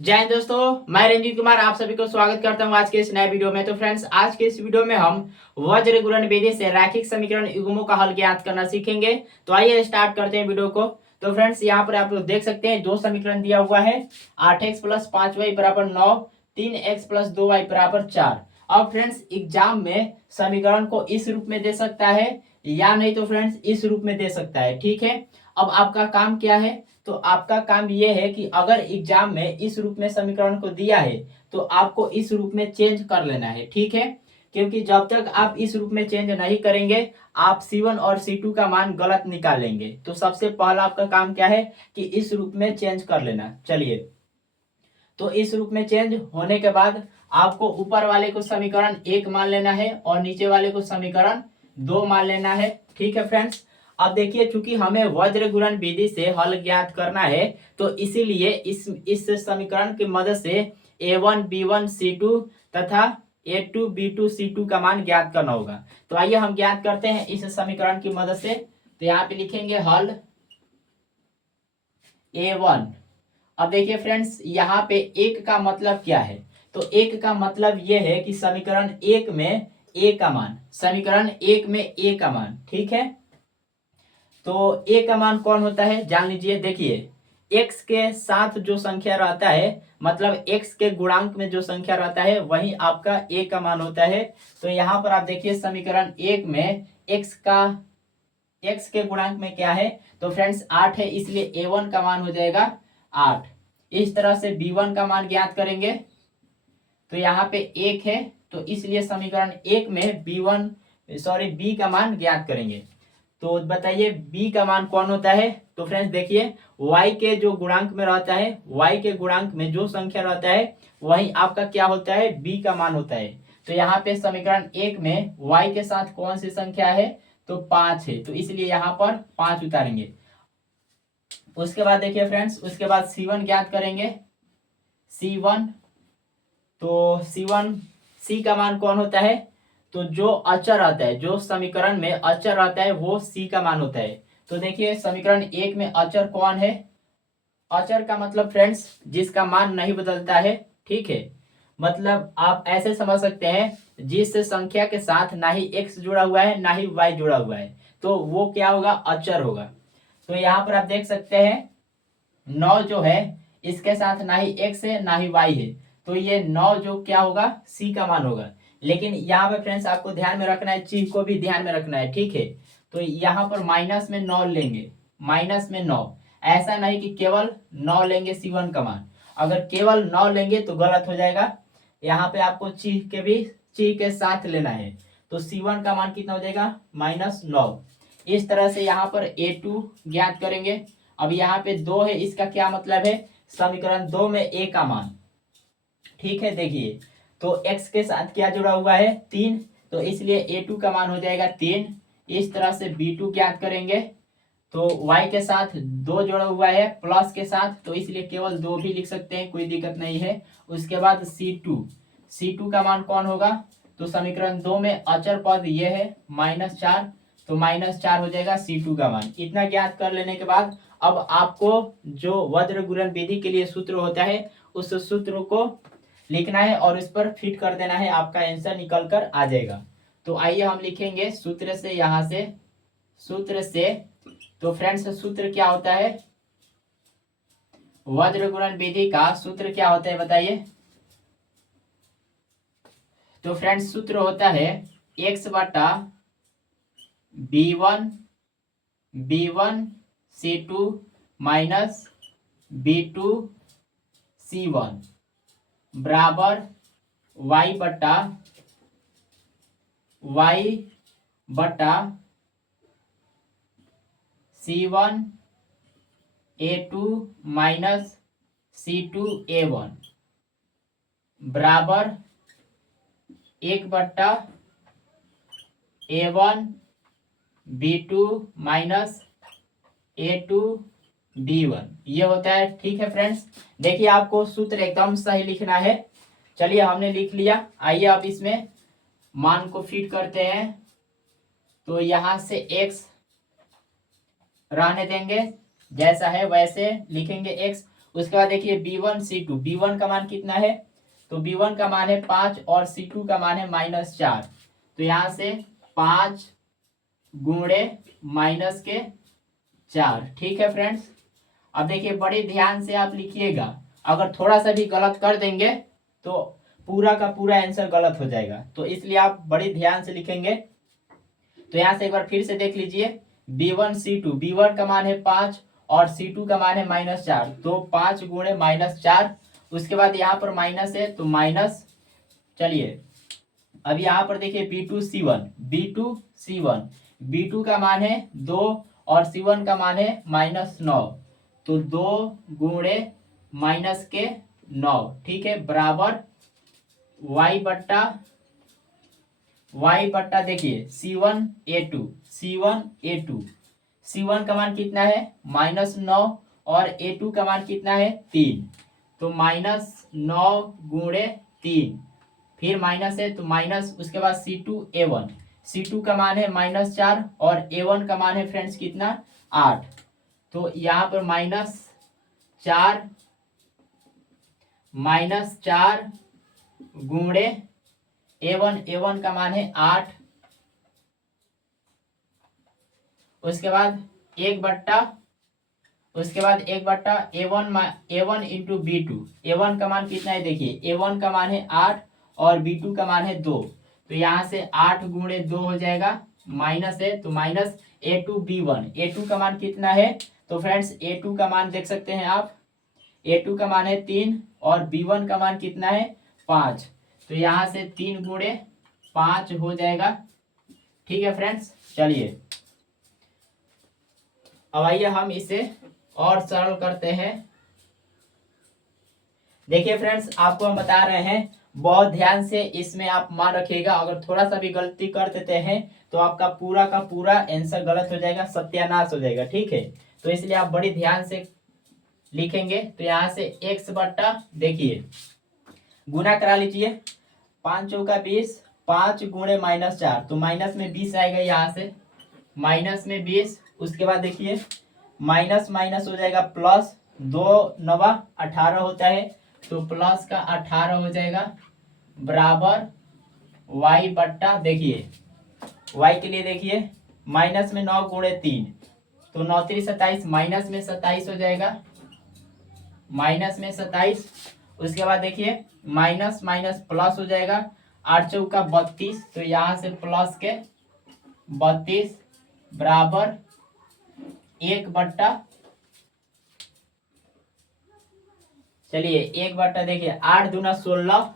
जय हिंद दोस्तों, मैं रंजीत कुमार आप सभी को स्वागत करता हूं आज के इस नए वीडियो में। तो फ्रेंड्स, आज के इस वीडियो में हम वज्र गुणन विधि से रैखिक समीकरण युग्मों का हल ज्ञात करना सीखेंगे। तो आइए स्टार्ट करते हैं वीडियो को। तो फ्रेंड्स, यहाँ पर आप लोग देख सकते हैं दो समीकरण दिया हुआ है। 8x प्लस 5y बराबर 9, 3x प्लस 2y बराबर 4। अब फ्रेंड्स, एग्जाम में समीकरण को इस रूप में दे सकता है या नहीं तो फ्रेंड्स इस रूप में दे सकता है। ठीक है, अब आपका काम क्या है? तो आपका काम यह है कि अगर एग्जाम में इस रूप में समीकरण को दिया है तो आपको इस रूप में चेंज कर लेना है। ठीक है, क्योंकि जब तक आप इस रूप में चेंज नहीं करेंगे आप C1 और C2 का मान गलत निकालेंगे। तो सबसे पहला आपका काम क्या है कि इस रूप में चेंज कर लेना। चलिए, तो इस रूप में चेंज होने के बाद आपको ऊपर वाले को समीकरण 1 मान लेना है और नीचे वाले को समीकरण 2 मान लेना है। ठीक है फ्रेंड्स, अब देखिए, चूंकि हमें वज्र गुणन विधि से हल ज्ञात करना है तो इसीलिए इस समीकरण की मदद से a1 b1 c2 तथा a2 b2 c2 का मान ज्ञात करना होगा। तो आइए हम ज्ञात करते हैं इस समीकरण की मदद से। तो यहाँ पे लिखेंगे हल a1। अब देखिए फ्रेंड्स, यहाँ पे एक का मतलब क्या है? तो एक का मतलब यह है कि समीकरण एक में ए का मान, समीकरण एक में ए का मान। ठीक है, तो ए का मान कौन होता है जान लीजिए। देखिए, x के साथ जो संख्या रहता है, मतलब x के गुणांक में जो संख्या रहता है वही आपका a का मान होता है। तो यहाँ पर आप देखिए समीकरण एक में x के गुणांक में क्या है? तो फ्रेंड्स 8 है, इसलिए a1 का मान हो जाएगा 8। इस तरह से b1 का मान ज्ञात करेंगे तो यहाँ पे 1 है, तो इसलिए समीकरण एक में b का मान ज्ञात करेंगे। तो बताइए b का मान कौन होता है? तो फ्रेंड्स देखिए, y के जो गुणांक में रहता है, y के गुणांक में जो संख्या रहता है वही आपका क्या होता है? b का मान होता है। तो यहाँ पे समीकरण एक में y के साथ कौन सी संख्या है? तो 5 है, तो इसलिए यहाँ पर 5 उतारेंगे। उसके बाद देखिए फ्रेंड्स, उसके बाद C1 ज्ञात करेंगे। C1, तो C का मान कौन होता है? तो जो अचर आता है, जो समीकरण में अचर आता है वो C का मान होता है। तो देखिए समीकरण एक में अचर कौन है? अचर का मतलब फ्रेंड्स जिसका मान नहीं बदलता है। ठीक है, मतलब आप ऐसे समझ सकते हैं जिस संख्या के साथ ना ही x जुड़ा हुआ है ना ही y जुड़ा हुआ है, तो वो क्या होगा? अचर होगा। तो यहाँ पर आप देख सकते हैं 9 जो है इसके साथ ना ही x है ना ही y है, तो ये 9 जो क्या होगा? C का मान होगा। लेकिन यहाँ पे फ्रेंड्स आपको ध्यान में रखना है, चीज को भी ध्यान में रखना है। ठीक है, तो यहाँ पर माइनस में 9 लेंगे, माइनस में 9। ऐसा नहीं कि केवल 9 लेंगे C1 का मान। अगर केवल 9 लेंगे तो गलत हो जाएगा। यहाँ पे आपको ची के साथ लेना है। तो C1 का मान कितना हो जाएगा? -9। इस तरह से यहाँ पर A2 ज्ञात करेंगे। अब यहाँ पे 2 है, इसका क्या मतलब है? समीकरण 2 में a का मान। ठीक है, देखिए, तो x के साथ क्या जुड़ा हुआ है? 3, तो इसलिए a2 का मान हो जाएगा 3। इस तरह से b2 ज्ञात करेंगे। तो y के साथ 2 जुड़ा हुआ है प्लस के साथ, तो इसलिए केवल 2 भी लिख सकते हैं, कोई दिक्कत नहीं है। उसके बाद C2 का मान कौन होगा? तो समीकरण 2 में अचर पद ये है -4, तो -4 हो जाएगा C2 का मान। इतना ज्ञात कर लेने के बाद अब आपको जो वज्र गुणन विधि के लिए सूत्र होता है उस सूत्र को लिखना है और इस पर फिट कर देना है, आपका आंसर निकल कर आ जाएगा। तो आइए हम लिखेंगे सूत्र से, यहाँ से सूत्र से। तो फ्रेंड्स, सूत्र क्या होता है? वज्र गुणन विधि का सूत्र क्या होता है बताइए? तो फ्रेंड्स, सूत्र होता है x बटा b1 c2 minus b2 c1 बराबर y बटा C1 A2 minus C2 A1 बराबर 1 बटा A1 B2 minus A2 B1, ये होता है। ठीक है फ्रेंड्स, देखिए आपको सूत्र एकदम सही लिखना है। चलिए, हमने लिख लिया। आइए अब इसमें मान को फिट करते हैं। तो यहाँ से x रहने देंगे, जैसा है वैसे लिखेंगे x। उसके बाद देखिए B1 C2, B1 का मान कितना है, तो B1 का मान है 5 और C2 का मान है -4। तो यहाँ से 5 गुणे -4। ठीक है फ्रेंड्स। अब देखिए बड़े ध्यान से आप लिखिएगा, अगर थोड़ा सा भी गलत कर देंगे तो पूरा का पूरा आंसर गलत हो जाएगा, तो इसलिए आप बड़े ध्यान से लिखेंगे। तो यहाँ से एक बार फिर से देख लीजिए, B1 C2, B1 का मान है 5 और C2 का मान है -4, तो 5 गुणे -4। उसके बाद यहाँ पर माइनस है तो माइनस, चलिए अब यहाँ पर देखिए B2 C1, B2 का मान है 2 और C1 का मान है -9, तो 2 गुणे -9, ठीक है, बराबर y बट्टा देखिए C1 का मान कितना है -9 और A2 का मान कितना है 3, तो -9 गुणे 3, फिर माइनस है तो माइनस, उसके बाद C2 का मान है -4 और A1 का मान है फ्रेंड्स कितना 8, तो यहाँ पर -4 गुणे A1 का मान है 8, उसके बाद एक बट्टा A1 इंटू B2, A1 का मान कितना है देखिए, A1 का मान है 8 और B2 का मान है 2, तो यहाँ से 8 गुणे 2 हो जाएगा, माइनस है तो माइनस A2 का मान कितना है, तो फ्रेंड्स A2 का मान देख सकते हैं आप, A2 का मान है 3 और B1 का मान कितना है 5, तो यहाँ से 3 गुणे 5 हो जाएगा। ठीक है फ्रेंड्स, चलिए अब आइए हम इसे और सरल करते हैं। देखिए फ्रेंड्स, आपको हम बता रहे हैं, बहुत ध्यान से इसमें आप मान रखिएगा, अगर थोड़ा सा भी गलती कर देते हैं तो आपका पूरा का पूरा आंसर गलत हो जाएगा, सत्यानाश हो जाएगा। ठीक है, तो इसलिए आप बड़ी ध्यान से लिखेंगे। तो यहाँ से x बट्टा देखिए गुना करा लीजिए, 5 चौका 20, 5 गुणे -4, तो माइनस में 20 आएगा, यहाँ से माइनस में 20, उसके बाद देखिए माइनस माइनस हो जाएगा प्लस, 2 9 18 होता है, तो प्लस का 18 हो जाएगा, बराबर y बट्टा देखिए y के लिए देखिए माइनस में 9 गुणे 3, तो 9 3 27, माइनस में 27 हो जाएगा, माइनस में 27, उसके बाद देखिए माइनस माइनस प्लस हो जाएगा, 8 चौका 32, तो यहाँ से प्लस के 32 बराबर 1 बट्टा, चलिए 1 बट्टा देखिए 8 दूना 16,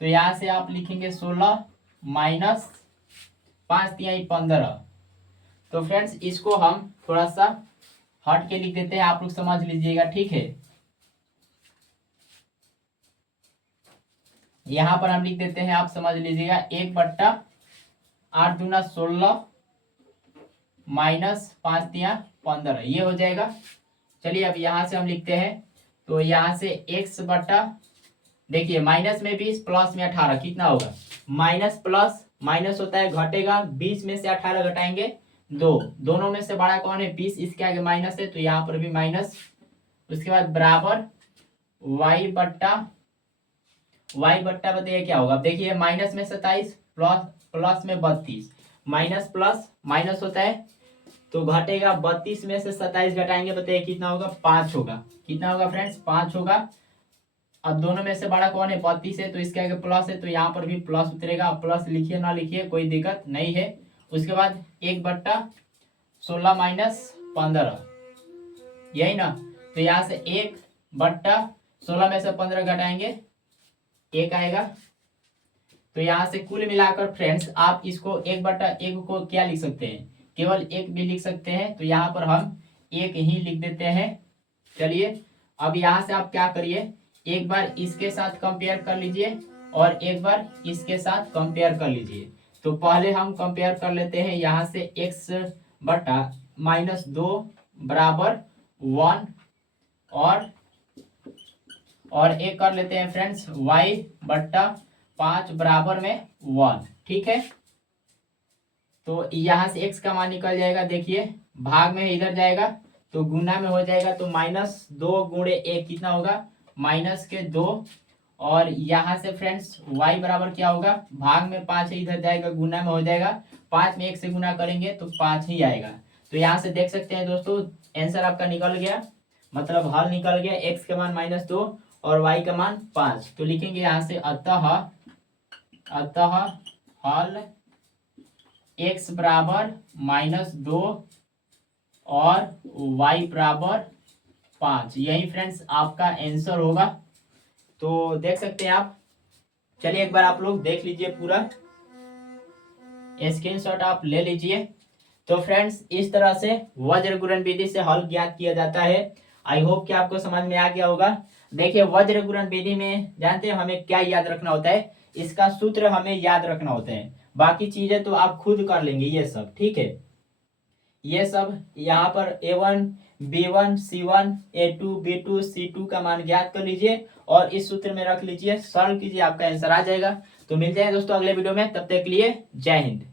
तो यहाँ से आप लिखेंगे 16 माइनस 5 तिहाई 15। तो फ्रेंड्स इसको हम थोड़ा सा हट के लिख देते हैं, आप लोग समझ लीजिएगा। ठीक है, यहाँ पर हम लिख देते हैं, आप समझ लीजिएगा, 1 बट्टा 8 दूना 16 माइनस 5 तिया 15, ये हो जाएगा। चलिए अब यहाँ से हम लिखते हैं, तो यहाँ से x बट्टा देखिए माइनस में 20 प्लस में 18 कितना होगा, माइनस प्लस माइनस होता है घटेगा, 20 में से 18 घटाएंगे 2, दोनों में से बड़ा कौन है 20, इसके आगे माइनस है तो यहाँ पर भी माइनस, उसके बाद बराबर y बट्टा बताइए क्या होगा। देखिए माइनस में 27 प्लस में 32, माइनस प्लस माइनस होता है तो घटेगा, 32 में से 27 घटाएंगे, बताइए कितना होगा, 5 होगा। कितना होगा फ्रेंड्स, 5 होगा। अब दोनों में से बड़ा कौन है 32 है, तो इसके आगे प्लस है तो यहाँ पर भी प्लस उतरेगा, प्लस लिखिए ना लिखिए कोई दिक्कत नहीं है। उसके बाद 1 बट्टा 16 माइनस 15, यही ना, तो यहाँ से 1 बट्टा 16 में से 15 घटाएंगे 1 आएगा, तो यहाँ से कुल मिलाकर फ्रेंड्स आप इसको 1 बट्टा 1 को क्या लिख सकते हैं, केवल 1 भी लिख सकते हैं, तो यहाँ पर हम 1 ही लिख देते हैं। चलिए अब यहाँ से आप क्या करिए, एक बार इसके साथ कंपेयर कर लीजिए और एक बार इसके साथ कंपेयर कर लीजिए। तो पहले हम कंपेयर कर लेते हैं, यहाँ से x बट्टा -2 बराबर 1 और एक कर लेते हैं फ्रेंड्स y बट्टा 5 बराबर में 1। ठीक है, तो यहाँ से x का मान निकल जाएगा, देखिए भाग में इधर जाएगा तो गुना में हो जाएगा तो -2 गुणे 1 कितना होगा, -2। और यहाँ से फ्रेंड्स y बराबर क्या होगा, भाग में 5 है, इधर जाएगा गुना में हो जाएगा, 5 में 1 से गुना करेंगे तो 5 ही आएगा। तो यहाँ से देख सकते हैं दोस्तों आंसर आपका निकल गया, मतलब हल निकल गया, x का मान -2 और y का मान 5। तो लिखेंगे यहाँ से अतः हल x बराबर -2 और y बराबर 5। यही फ्रेंड्स आपका आंसर होगा। तो देख सकते हैं आप, चलिए एक बार आप लोग देख लीजिए, पूरा स्क्रीनशॉट आप ले लीजिए। तो फ्रेंड्स इस तरह से वज्र गुणन विधि से हल ज्ञात किया जाता है। आई होप कि आपको समझ में आ गया होगा। देखिए वज्र गुणन विधि में जानते हैं हमें क्या याद रखना होता है, इसका सूत्र हमें याद रखना होता है, बाकी चीजें तो आप खुद कर लेंगे ये सब, ठीक है। ये सब यहाँ पर a1 b1 c1 a2 b2 c2 का मान ज्ञात कर लीजिए और इस सूत्र में रख लीजिए, सॉल्व कीजिए, आपका आंसर आ जाएगा। तो मिलते हैं दोस्तों अगले वीडियो में, तब तक के लिए जय हिंद।